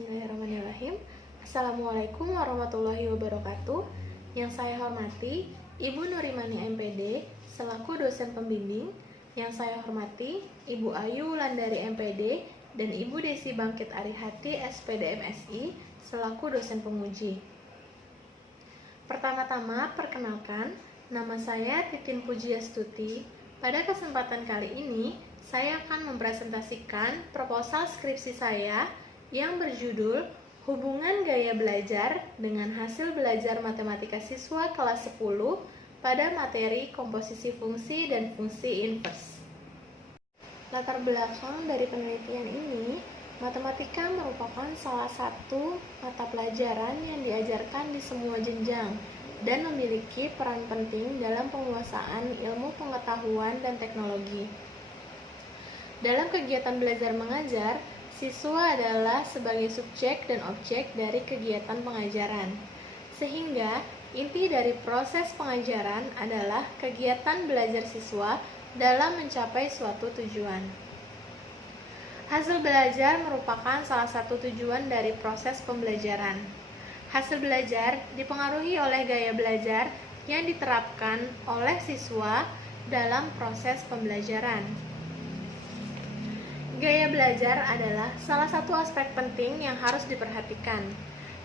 Bismillahirrahmanirrahim. Assalamualaikum warahmatullahi wabarakatuh. Yang saya hormati Ibu Nurimani MPD selaku dosen pembimbing. Yang saya hormati Ibu Ayu Wulandari MPD dan Ibu Desi Bangkit Arihati SPD MSI selaku dosen penguji. Pertama-tama perkenalkan, nama saya Titin Pujiastuti. Pada kesempatan kali ini saya akan mempresentasikan proposal skripsi saya yang berjudul Hubungan Gaya Belajar dengan Hasil Belajar Matematika Siswa kelas 10 pada materi komposisi fungsi dan fungsi inverse. Latar belakang dari penelitian ini, matematika merupakan salah satu mata pelajaran yang diajarkan di semua jenjang dan memiliki peran penting dalam penguasaan ilmu pengetahuan dan teknologi. Dalam kegiatan belajar mengajar, siswa adalah sebagai subjek dan objek dari kegiatan pengajaran, sehingga inti dari proses pengajaran adalah kegiatan belajar siswa dalam mencapai suatu tujuan. Hasil belajar merupakan salah satu tujuan dari proses pembelajaran. Hasil belajar dipengaruhi oleh gaya belajar yang diterapkan oleh siswa dalam proses pembelajaran. Gaya belajar adalah salah satu aspek penting yang harus diperhatikan.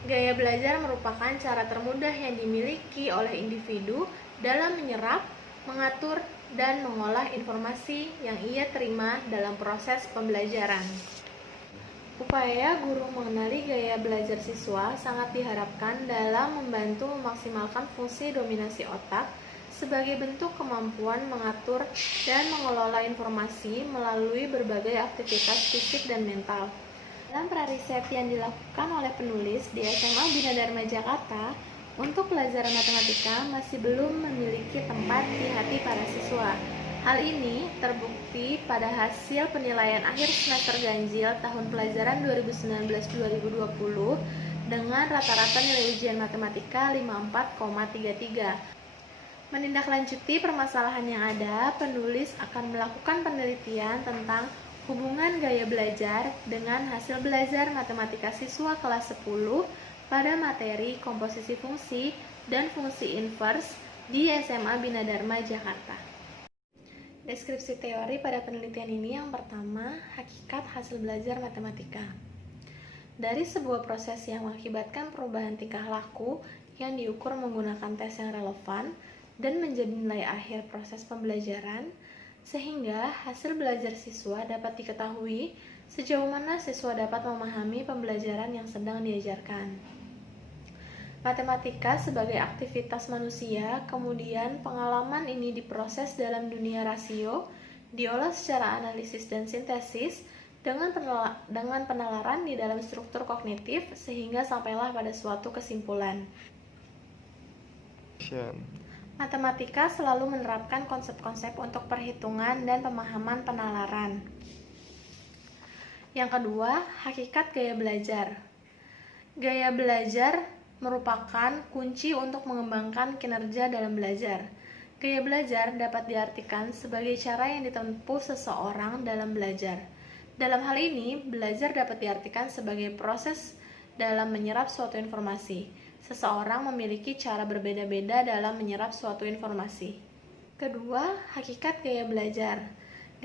Gaya belajar merupakan cara termudah yang dimiliki oleh individu dalam menyerap, mengatur, dan mengolah informasi yang ia terima dalam proses pembelajaran. Upaya guru mengenali gaya belajar siswa sangat diharapkan dalam membantu memaksimalkan fungsi dominasi otak sebagai bentuk kemampuan mengatur dan mengelola informasi melalui berbagai aktivitas fisik dan mental. Dalam prariset yang dilakukan oleh penulis di SMA Bina Dharma Jakarta, untuk pelajaran matematika masih belum memiliki tempat di hati para siswa. Hal ini terbukti pada hasil penilaian akhir semester ganjil tahun pelajaran 2019-2020 dengan rata-rata nilai ujian matematika 54,33. Menindaklanjuti permasalahan yang ada, penulis akan melakukan penelitian tentang hubungan gaya belajar dengan hasil belajar matematika siswa kelas 10 pada materi komposisi fungsi dan fungsi inverse di SMA Bina Dharma Jakarta. Deskripsi teori pada penelitian ini yang pertama, hakikat hasil belajar matematika. Dari sebuah proses yang mengakibatkan perubahan tingkah laku yang diukur menggunakan tes yang relevan dan menjadi nilai akhir proses pembelajaran, sehingga hasil belajar siswa dapat diketahui sejauh mana siswa dapat memahami pembelajaran yang sedang diajarkan. Matematika sebagai aktivitas manusia, kemudian pengalaman ini diproses dalam dunia rasio, diolah secara analisis dan sintesis, dengan penalaran di dalam struktur kognitif, sehingga sampailah pada suatu kesimpulan. Matematika selalu menerapkan konsep-konsep untuk perhitungan dan pemahaman penalaran. Yang kedua, hakikat gaya belajar. Gaya belajar merupakan kunci untuk mengembangkan kinerja dalam belajar. Gaya belajar dapat diartikan sebagai cara yang ditempuh seseorang dalam belajar. Dalam hal ini, belajar dapat diartikan sebagai proses dalam menyerap suatu informasi. Seseorang memiliki cara berbeda-beda dalam menyerap suatu informasi. Kedua, hakikat gaya belajar.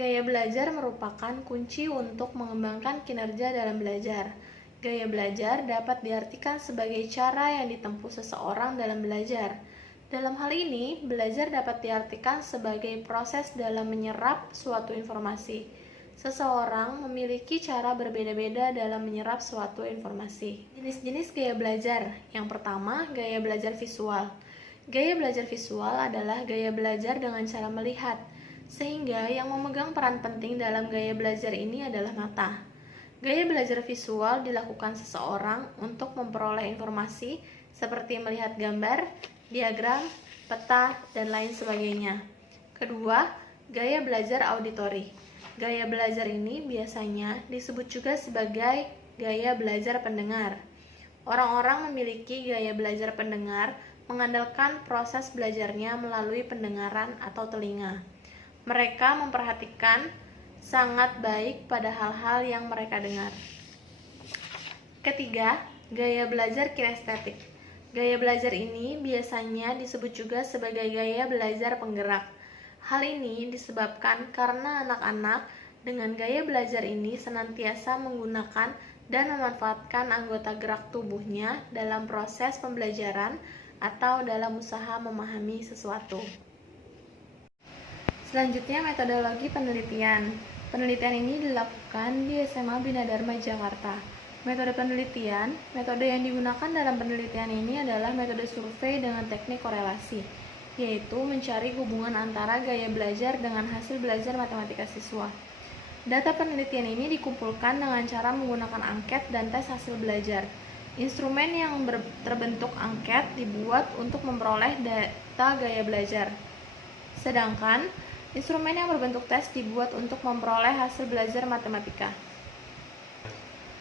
Gaya belajar merupakan kunci untuk mengembangkan kinerja dalam belajar. Gaya belajar dapat diartikan sebagai cara yang ditempuh seseorang dalam belajar. Dalam hal ini, belajar dapat diartikan sebagai proses dalam menyerap suatu informasi. Seseorang memiliki cara berbeda-beda dalam menyerap suatu informasi. Jenis-jenis gaya belajar. Yang pertama, gaya belajar visual. Gaya belajar visual adalah gaya belajar dengan cara melihat, sehingga yang memegang peran penting dalam gaya belajar ini adalah mata. Gaya belajar visual dilakukan seseorang untuk memperoleh informasi seperti melihat gambar, diagram, peta, dan lain sebagainya. Kedua, gaya belajar auditori. Gaya belajar ini biasanya disebut juga sebagai gaya belajar pendengar. Orang-orang memiliki gaya belajar pendengar mengandalkan proses belajarnya melalui pendengaran atau telinga. Mereka memperhatikan sangat baik pada hal-hal yang mereka dengar. Ketiga, gaya belajar kinestetik. Gaya belajar ini biasanya disebut juga sebagai gaya belajar penggerak. Hal ini disebabkan karena anak-anak dengan gaya belajar ini senantiasa menggunakan dan memanfaatkan anggota gerak tubuhnya dalam proses pembelajaran atau dalam usaha memahami sesuatu. Selanjutnya, metodologi penelitian. Penelitian ini dilakukan di SMA Bina Dharma, Jakarta. Metode penelitian, metode yang digunakan dalam penelitian ini adalah metode survei dengan teknik korelasi, yaitu mencari hubungan antara gaya belajar dengan hasil belajar matematika siswa. Data penelitian ini dikumpulkan dengan cara menggunakan angket dan tes hasil belajar. Instrumen yang terbentuk angket dibuat untuk memperoleh data gaya belajar. Sedangkan instrumen yang berbentuk tes dibuat untuk memperoleh hasil belajar matematika.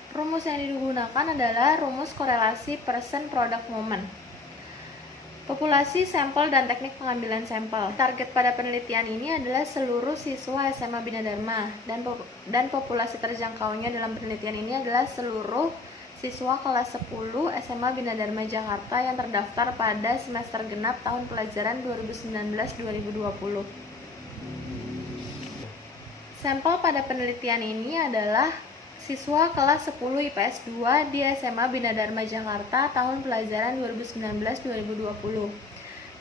Rumus yang digunakan adalah rumus korelasi person-product moment. Populasi, sampel, dan teknik pengambilan sampel. Target pada penelitian ini adalah seluruh siswa SMA Bina Dharma, dan populasi terjangkaunya dalam penelitian ini adalah seluruh siswa kelas 10 SMA Bina Dharma Jakarta yang terdaftar pada semester genap tahun pelajaran 2019-2020. Sampel pada penelitian ini adalah siswa kelas 10 IPS 2 di SMA Bina Dharma Jakarta tahun pelajaran 2019-2020.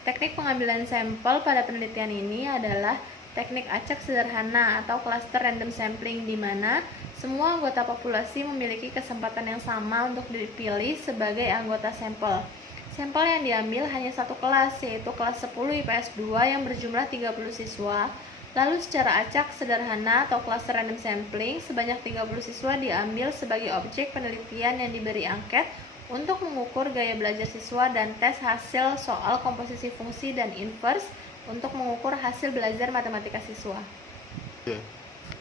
Teknik pengambilan sampel pada penelitian ini adalah teknik acak sederhana atau cluster random sampling, di mana semua anggota populasi memiliki kesempatan yang sama untuk dipilih sebagai anggota sampel. Sampel yang diambil hanya satu kelas, yaitu kelas 10 IPS 2 yang berjumlah 30 siswa. Lalu secara acak sederhana atau cluster random sampling, sebanyak 30 siswa diambil sebagai objek penelitian yang diberi angket untuk mengukur gaya belajar siswa dan tes hasil soal komposisi fungsi dan inverse untuk mengukur hasil belajar matematika siswa.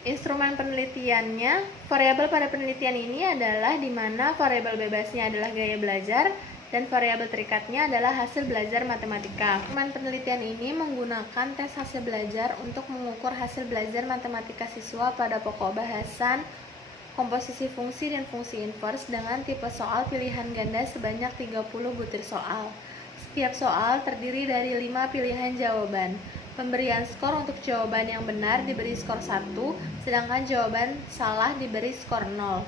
Instrumen penelitiannya, variabel pada penelitian ini adalah di mana variabel bebasnya adalah gaya belajar dan variabel terikatnya adalah hasil belajar matematika. Instrumen penelitian ini menggunakan tes hasil belajar untuk mengukur hasil belajar matematika siswa pada pokok bahasan komposisi fungsi dan fungsi inverse dengan tipe soal pilihan ganda sebanyak 30 butir soal. Setiap soal terdiri dari 5 pilihan jawaban. Pemberian skor untuk jawaban yang benar diberi skor 1, sedangkan jawaban salah diberi skor 0.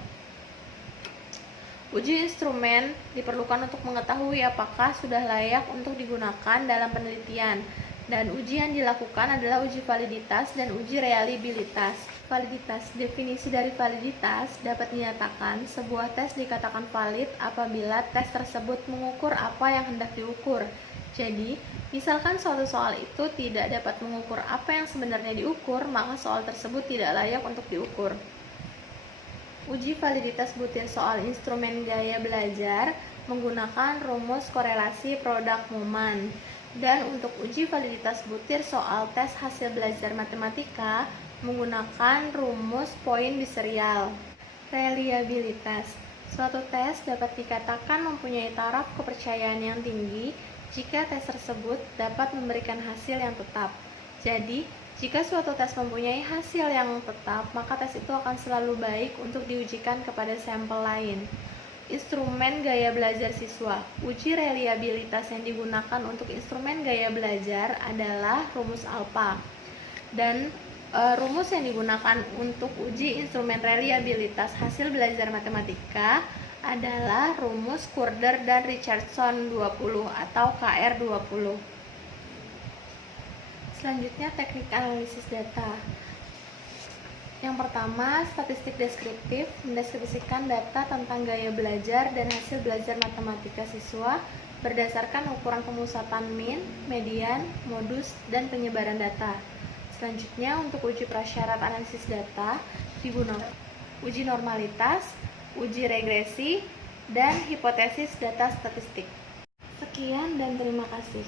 Uji instrumen diperlukan untuk mengetahui apakah sudah layak untuk digunakan dalam penelitian, dan uji yang dilakukan adalah uji validitas dan uji reliabilitas. Validitas. Definisi dari validitas dapat dinyatakan sebuah tes dikatakan valid apabila tes tersebut mengukur apa yang hendak diukur. Jadi, misalkan suatu soal itu tidak dapat mengukur apa yang sebenarnya diukur, maka soal tersebut tidak layak untuk diukur. Uji validitas butir soal instrumen gaya belajar menggunakan rumus korelasi product moment. Dan untuk uji validitas butir soal tes hasil belajar matematika menggunakan rumus poin biserial. Reliabilitas. Suatu tes dapat dikatakan mempunyai taraf kepercayaan yang tinggi jika tes tersebut dapat memberikan hasil yang tetap. Jadi, jika suatu tes mempunyai hasil yang tetap, maka tes itu akan selalu baik untuk diujikan kepada sampel lain. Instrumen gaya belajar siswa. Uji reliabilitas yang digunakan untuk instrumen gaya belajar adalah rumus alpha. Dan rumus yang digunakan untuk uji instrumen reliabilitas hasil belajar matematika adalah rumus Kurder dan Richardson 20 atau KR20. Selanjutnya, teknik analisis data. Yang pertama, statistik deskriptif mendeskripsikan data tentang gaya belajar dan hasil belajar matematika siswa berdasarkan ukuran pemusatan min, median, modus, dan penyebaran data. Selanjutnya, untuk uji prasyarat analisis data digunakan uji normalitas, uji regresi, dan hipotesis data statistik. Sekian dan terima kasih.